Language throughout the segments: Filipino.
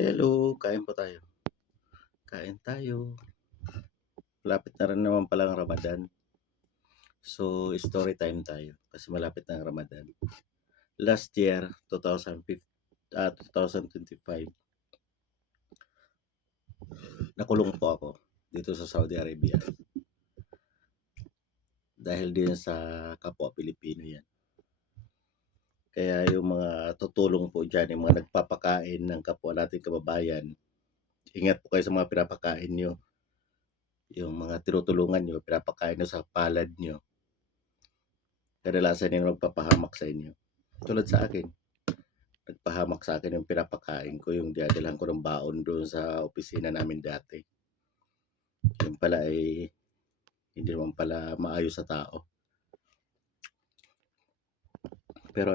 Hello, kain po tayo. Kain tayo. Malapit na rin naman pala ang Ramadan. So, story time tayo kasi malapit na ang Ramadan. Last year, 2025, nakulong po ako dito sa Saudi Arabia. Dahil din sa kapwa Pilipino yan. Kaya yung mga tutulong po dyan, yung mga nagpapakain ng kapwa nating kababayan, ingat po kayo sa mga pinapakain nyo. Yung mga tinutulungan nyo, pinapakain nyo sa palad nyo. Kadalasan yung magpapahamak sa inyo. Tulad sa akin, nagpahamak sa akin yung pinapakain ko, yung dinadalhan ko ng baon doon sa opisina namin dati. Yung pala ay hindi naman pala maayos sa tao. Pero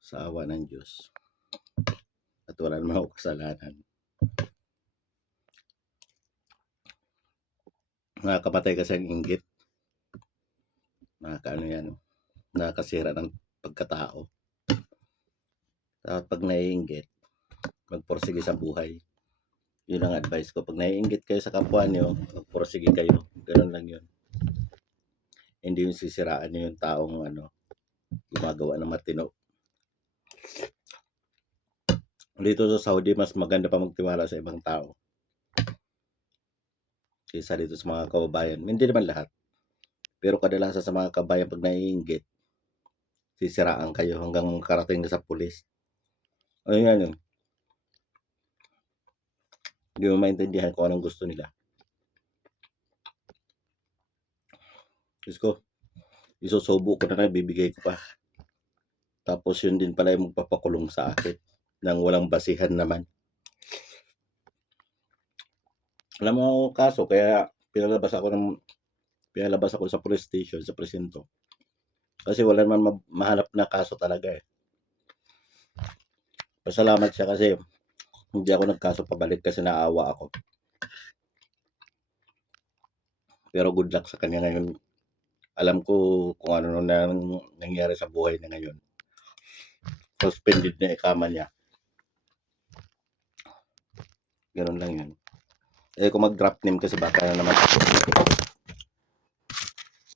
sa awa ng Diyos, at wala naman ako kasalanan, nakakamatay kasi ang inggit. Nakakasira ng pagkatao. At pag naiinggit, magporsige sa buhay. Yun ang advice ko. Pag naiinggit kayo sa kapwa nyo, magporsige kayo. Ganun lang yun. Hindi yung sisiraan nyo yung taong gumagawa ng matino. Dito sa Saudi, mas maganda pa magtiwala sa ibang tao kaysa dito sa mga kababayan. Hindi naman lahat. Pero kadalasan sa mga kababayan, pag naiinggit, sisiraan kayo hanggang karating na sa pulis. Ayun yan yun. Hindi mo maintindihan kung anong gusto nila. Diyos ko, isusubo ko na bibigay ko pa. Tapos yun din pala yung magpapakulong sa akin nang walang basihan naman. Alam mo kaso, kaya pinalabas ako sa police station, sa presinto. Kasi wala naman mahanap na kaso talaga eh. Pasalamat siya kasi hindi ako nagkaso pabalik kasi naawa ako. Pero good luck sa kanya ngayon. Alam ko kung ano na nangyari sa buhay niya ngayon. Suspended na ikama niya. Ganun lang yun. Eh kung mag-drop name kasi baka na naman